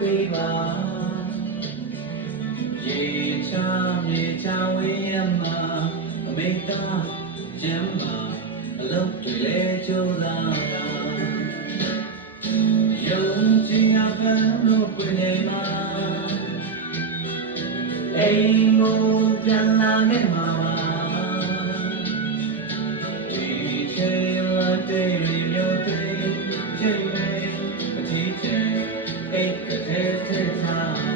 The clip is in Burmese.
ပေးပါရေချမြေချဝေးရမှာအမေသားကျမ်းမာအလုံးတွေလဲကြိုးစားယုံကြည်ရပန်းလို့ပြနေမှာအိမ်ကိုပြန်လာခဲ့မှာဒီချိန်ရတဲ့မျိုးတွေချိန်နဲ့အထီးချိန်အိတ်ကတဲ့ထား